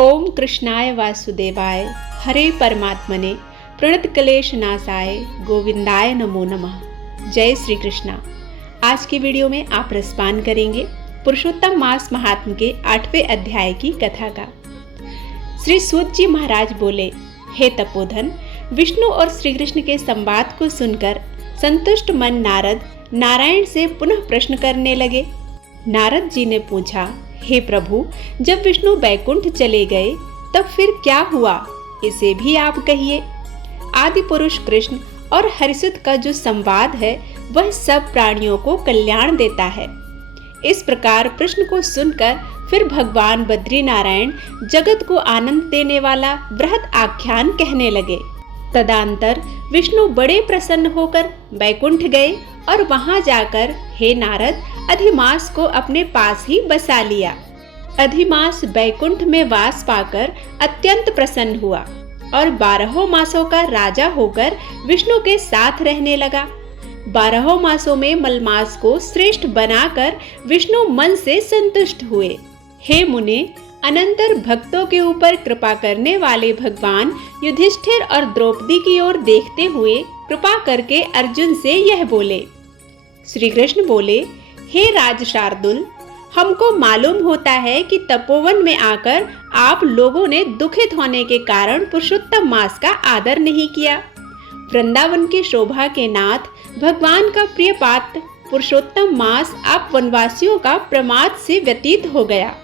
ओम कृष्णाय वासुदेवाय हरे परमात्मने प्रणतक्लेश नाशाय गोविंदाय नमो नमः। जय श्री कृष्णा। आज की वीडियो में आप रसपान करेंगे पुरुषोत्तम मास महात्म के 8वें अध्याय की कथा का। श्री सूत जी महाराज बोले, हे तपोधन, विष्णु और श्री कृष्ण के संवाद को सुनकर संतुष्ट मन नारद नारायण से पुनः प्रश्न करने लगे। नारद जी ने पूछा, हे प्रभु, जब विष्णु बैकुंठ चले गए तब फिर क्या हुआ, इसे भी आप कहिए। आदि पुरुष कृष्ण और हरिसुत का जो संवाद है वह सब प्राणियों को कल्याण देता है। इस प्रकार प्रश्न को सुनकर फिर भगवान बद्री नारायण जगत को आनंद देने वाला बृहद आख्यान कहने लगे। तदंतर विष्णु बड़े प्रसन्न होकर बैकुंठ गए और वहां जाकर हे नारद अधिमास को अपने पास ही बसा लिया। अधिमास बैकुंठ में वास पाकर अत्यंत प्रसन्न हुआ और 12 मासों का राजा होकर विष्णु के साथ रहने लगा। 12 मासों में मलमास को श्रेष्ठ बनाकर विष्णु मन से संतुष्ट हुए। हे मुने, अनंतर भक्तों के ऊपर कृपा करने वाले भगवान युधिष्ठिर और द्रौपदी की ओर देखते हुए कृपा करके अर्जुन से यह बोले। श्री कृष्ण बोले, हे राज शार्दुल, हमको मालूम होता है कि तपोवन में आकर आप लोगों ने दुखित होने के कारण पुरुषोत्तम मास का आदर नहीं किया। वृंदावन की शोभा के नाथ भगवान का प्रिय पात्र पुरुषोत्तम मास आप वनवासियों का प्रमाद से व्यतीत हो गया।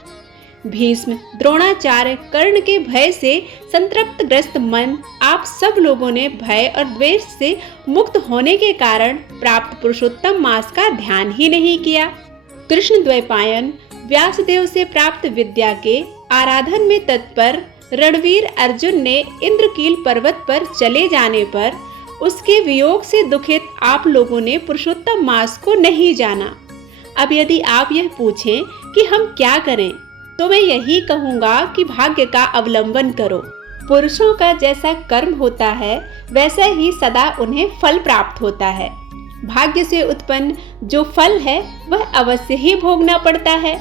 भीष्म, द्रोणाचार्य, कर्ण के भय से संतृप्त ग्रस्त मन आप सब लोगों ने भय और द्वेष से मुक्त होने के कारण प्राप्त पुरुषोत्तम मास का ध्यान ही नहीं किया। कृष्ण द्वैपायन व्यासदेव से प्राप्त विद्या के आराधन में तत्पर रणवीर अर्जुन ने इंद्रकील पर्वत पर चले जाने पर उसके वियोग से दुखित आप लोगों ने पुरुषोत्तम मास को नहीं जाना। अब यदि आप यह पूछें कि हम क्या करें, तो मैं यही कहूँगा कि भाग्य का अवलंबन करो। पुरुषों का जैसा कर्म होता है वैसा ही सदा उन्हें फल प्राप्त होता है। भाग्य से उत्पन्न जो फल है वह अवश्य ही भोगना पड़ता है।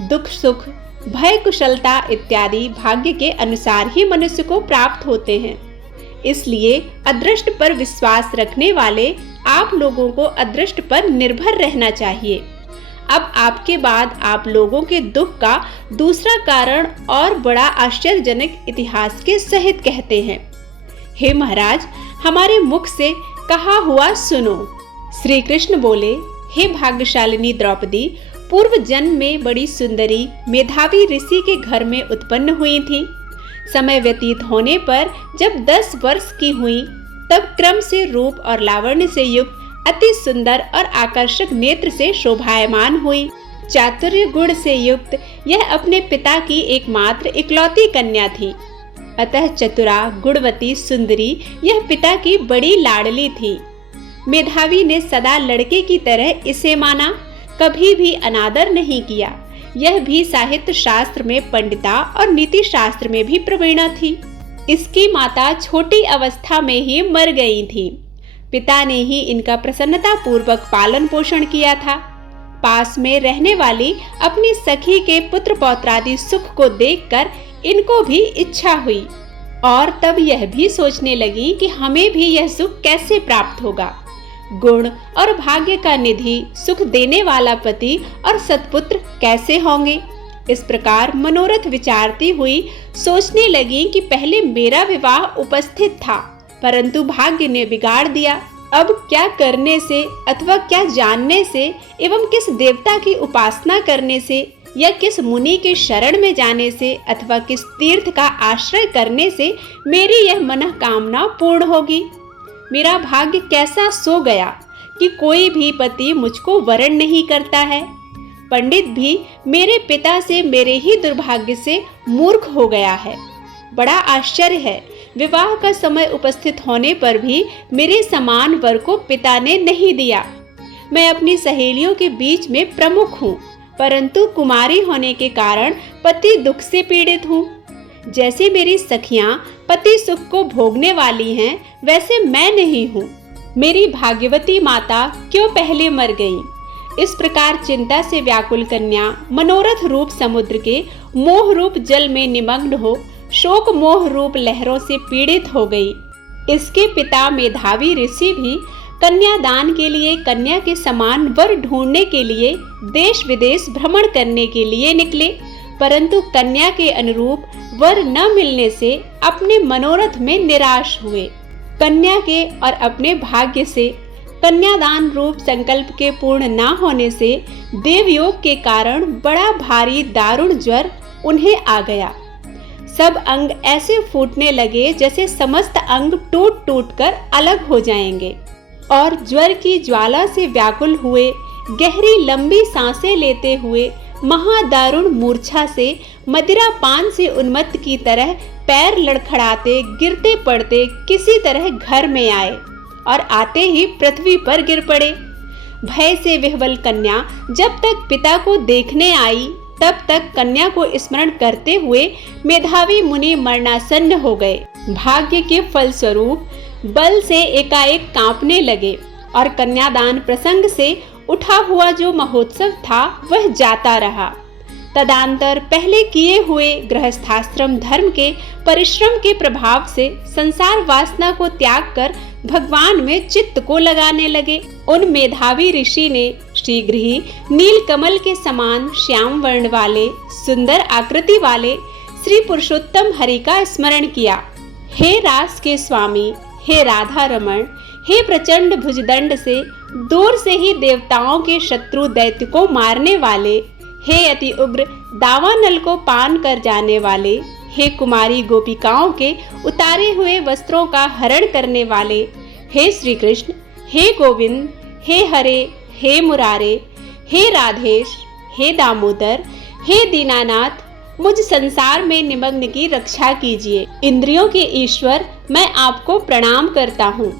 दुख, सुख, भय, कुशलता इत्यादि भाग्य के अनुसार ही मनुष्य को प्राप्त होते हैं। इसलिए अदृष्ट पर विश्वास रखने वाले आप लोगों को अदृष्ट पर निर्भर रहना चाहिए। अब आपके बाद आप लोगों के दुख का दूसरा कारण और बड़ा आश्चर्यजनक इतिहास के सहित कहते हैं। हे महाराज, हमारे मुख से कहा हुआ सुनो। श्री कृष्ण बोले, हे भाग्यशालिनी द्रौपदी, पूर्व जन्म में बड़ी सुंदरी मेधावी ऋषि के घर में उत्पन्न हुई थी। समय व्यतीत होने पर जब 10 वर्ष की हुई तब क्रम से रूप और लावण्य से युक्त अति सुंदर और आकर्षक नेत्र से शोभायमान हुई। चातुर्य गुण से युक्त यह अपने पिता की एकमात्र इकलौती कन्या थी। अतः चतुरा, गुणवती, सुंदरी यह पिता की बड़ी लाडली थी। मेधावी ने सदा लड़के की तरह इसे माना, कभी भी अनादर नहीं किया। यह भी साहित्य शास्त्र में पंडिता और नीति शास्त्र में भी प्रवीणा थी। इसकी माता छोटी अवस्था में ही मर गई थी। पिता ने ही इनका प्रसन्नता पूर्वक पालन पोषण किया था। पास में रहने वाली अपनी सखी के पुत्र पौत्रादि सुख को देखकर इनको भी इच्छा हुई और तब यह भी सोचने लगी कि हमें भी यह सुख कैसे प्राप्त होगा। गुण और भाग्य का निधि, सुख देने वाला पति और सत्पुत्र कैसे होंगे। इस प्रकार मनोरथ विचारती हुई सोचने लगी कि पहले मेरा विवाह उपस्थित था, परंतु भाग्य ने बिगाड़ दिया। अब क्या करने से अथवा क्या जानने से एवं किस देवता की उपासना करने से या किस मुनि के शरण में जाने से अथवा किस तीर्थ का आश्रय करने से मेरी यह मनोकामना पूर्ण होगी। मेरा भाग्य कैसा सो गया कि कोई भी पति मुझको वरण नहीं करता है। पंडित भी मेरे पिता से मेरे ही दुर्भाग्य से मूर्ख हो गया है। बड़ा आश्चर्य है, विवाह का समय उपस्थित होने पर भी मेरे समान वर को पिता ने नहीं दिया। मैं अपनी सहेलियों के बीच में प्रमुख हूँ, परंतु कुमारी होने के कारण पति दुख से पीड़ित हूँ। जैसे मेरी सखियां पति सुख को भोगने वाली हैं, वैसे मैं नहीं हूँ। मेरी भाग्यवती माता क्यों पहले मर गई? इस प्रकार चिंता से व्याकुल कन्या मनोरथ रूप समुद्र के मोह रूप जल में निमग्न हो शोक मोह रूप लहरों से पीड़ित हो गई। इसके पिता मेधावी ऋषि भी कन्यादान के लिए कन्या के समान वर ढूंढने के लिए देश विदेश भ्रमण करने के लिए निकले, परंतु कन्या के अनुरूप वर न मिलने से अपने मनोरथ में निराश हुए। कन्या के और अपने भाग्य से कन्यादान रूप संकल्प के पूर्ण न होने से देवयोग के कारण बड़ा भारी दारुण ज्वर उन्हें आ गया। सब अंग ऐसे फूटने लगे जैसे समस्त अंग टूट टूट कर अलग हो जाएंगे और ज्वर की ज्वाला से व्याकुल हुए गहरी लंबी सांसें लेते हुए महादारुण मूर्छा से मदिरा पान से उन्मत्त की तरह पैर लड़खड़ाते गिरते पड़ते किसी तरह घर में आए और आते ही पृथ्वी पर गिर पड़े। भय से विह्वल कन्या जब तक पिता को देखने आई तब तक कन्या को स्मरण करते हुए मेधावी मुनि मरणासन्न हो गए। भाग्य के फलस्वरूप बल से एकाएक कांपने लगे और कन्यादान प्रसंग से उठा हुआ जो महोत्सव था वह जाता रहा। तदंतर पहले किए हुए गृहस्थाश्रम धर्म के परिश्रम के प्रभाव से संसार वासना को त्याग कर भगवान में चित्त को लगाने लगे। उन मेधावी ऋषि ने शीघ्र ही नील कमल के समान श्याम वर्ण वाले सुंदर आकृति वाले श्री पुरुषोत्तम हरि का स्मरण किया। हे रास के स्वामी, हे राधा रमण, हे प्रचंड भुजदंड से दूर से ही देवताओं के शत्रु दैत्य को मारने वाले, हे अति उग्र दावानल को पान कर जाने वाले, हे कुमारी गोपिकाओं के उतारे हुए वस्त्रों का हरण करने वाले, हे श्री कृष्ण, हे गोविंद, हे हरे, हे मुरारे, हे राधेश, हे दामोदर, हे दीनानाथ, मुझ संसार में निमग्न की रक्षा कीजिए। इंद्रियों के ईश्वर, मैं आपको प्रणाम करता हूँ।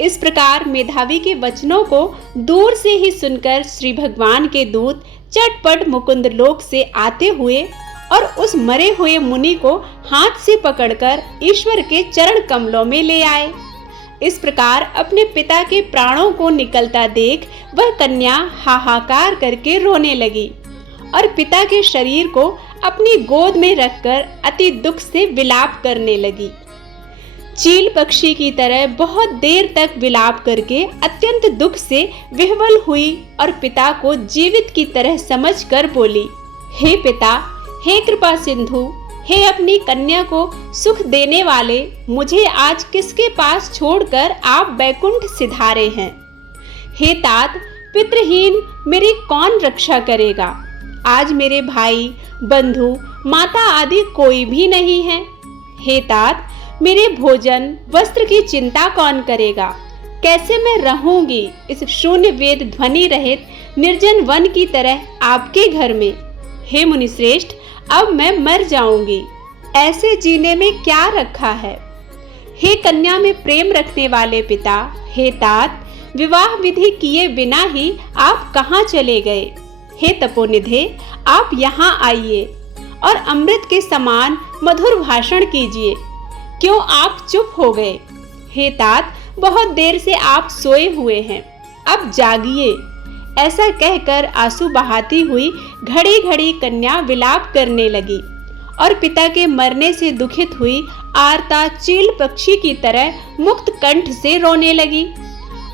इस प्रकार मेधावी के वचनों को दूर से ही सुनकर श्री भगवान के दूत चटपट मुकुंद लोक से आते हुए और उस मरे हुए मुनि को हाथ से पकड़कर ईश्वर के चरण कमलों में ले आए। इस प्रकार अपने पिता के प्राणों को निकलता देख वह कन्या हाहाकार करके रोने लगी और पिता के शरीर को अपनी गोद में रखकर अति दुख से विलाप करने लगी। चील पक्षी की तरह बहुत देर तक विलाप करके अत्यंत दुख से विह्वल हुई और पिता को जीवित की तरह समझकर बोली, हे पिता, हे कृपा सिंधु, हे अपनी कन्या को सुख देने वाले, मुझे आज किसके पास छोड़कर आप बैकुंठ सिधारे हैं? हे तात, पितृहीन मेरी कौन रक्षा करेगा? आज मेरे भाई, बंधु, माता आदि कोई भी नहीं है। हे तात, मेरे भोजन वस्त्र की चिंता कौन करेगा? कैसे मैं रहूंगी इस शून्य वेद ध्वनि रहित निर्जन वन की तरह आपके घर में? हे मुनिश्रेष्ठ, अब मैं मर जाऊंगी, ऐसे जीने में क्या रखा है? हे कन्या में प्रेम रखने वाले पिता, हे तात, विवाह विधि किए बिना ही आप कहाँ चले गए? हे तपोनिधे, आप यहाँ आइए और अमृत के समान मधुर भाषण कीजिए। क्यों आप चुप हो गए? हे तात, बहुत देर से आप सोए हुए हैं, अब जागिए। ऐसा कहकर आंसू बहाती हुई घड़ी घड़ी कन्या विलाप करने लगी और पिता के मरने से दुखित हुई आरता चील पक्षी की तरह मुक्त कंठ से रोने लगी।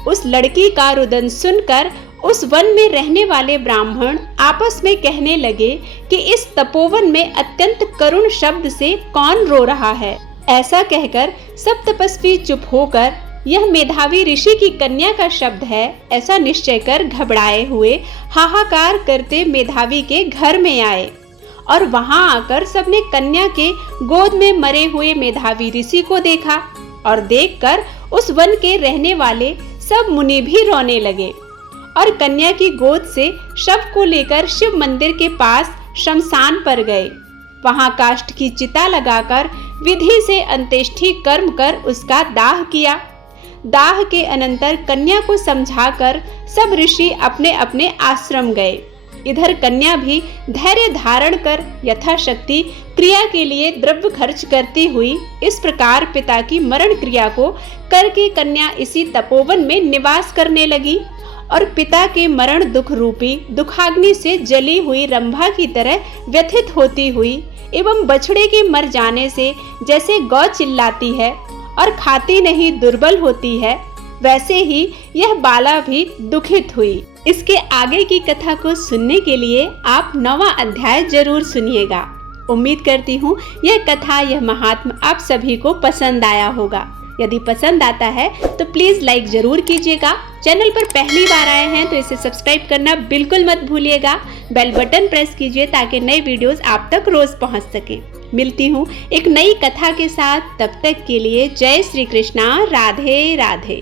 उस लड़की का रुदन सुनकर उस वन में रहने वाले ब्राह्मण आपस में कहने लगे कि इस तपोवन में अत्यंत करुण शब्द से कौन रो रहा है। ऐसा कहकर सब तपस्वी चुप होकर यह मेधावी ऋषि की कन्या का शब्द है ऐसा निश्चय कर घबराए हुए हाहाकार करते मेधावी के घर में आए और वहां आकर सबने कन्या के गोद में मरे हुए मेधावी ऋषि को देखा और देखकर उस वन के रहने वाले सब मुनि भी रोने लगे और कन्या की गोद से शव को लेकर शिव मंदिर के पास शमशान पर गए। वहां काष्ठ की चिता लगाकर विधि से अंत्येष्टि कर्म कर उसका दाह किया। दाह के अनंतर कन्या को समझाकर सब ऋषि अपने अपने आश्रम गए। इधर कन्या भी धैर्य धारण कर यथाशक्ति क्रिया के लिए द्रव्य खर्च करती हुई इस प्रकार पिता की मरण क्रिया को करके कन्या इसी तपोवन में निवास करने लगी और पिता के मरण दुख रूपी दुखाग्नि से जली हुई रंभा की तरह व्यथित होती हुई एवं बछड़े के मर जाने से जैसे गौ चिल्लाती है और खाती नहीं दुर्बल होती है, वैसे ही यह बाला भी दुखित हुई। इसके आगे की कथा को सुनने के लिए आप 9वां अध्याय जरूर सुनिएगा। उम्मीद करती हूँ यह कथा, यह महात्म आप सभी को पसंद आया होगा। यदि पसंद आता है तो प्लीज़ लाइक ज़रूर कीजिएगा। चैनल पर पहली बार आए हैं तो इसे सब्सक्राइब करना बिल्कुल मत भूलिएगा। बेल बटन प्रेस कीजिए ताकि नए वीडियोस आप तक रोज़ पहुंच सकें। मिलती हूँ एक नई कथा के साथ, तब तक के लिए जय श्री कृष्णा, राधे राधे।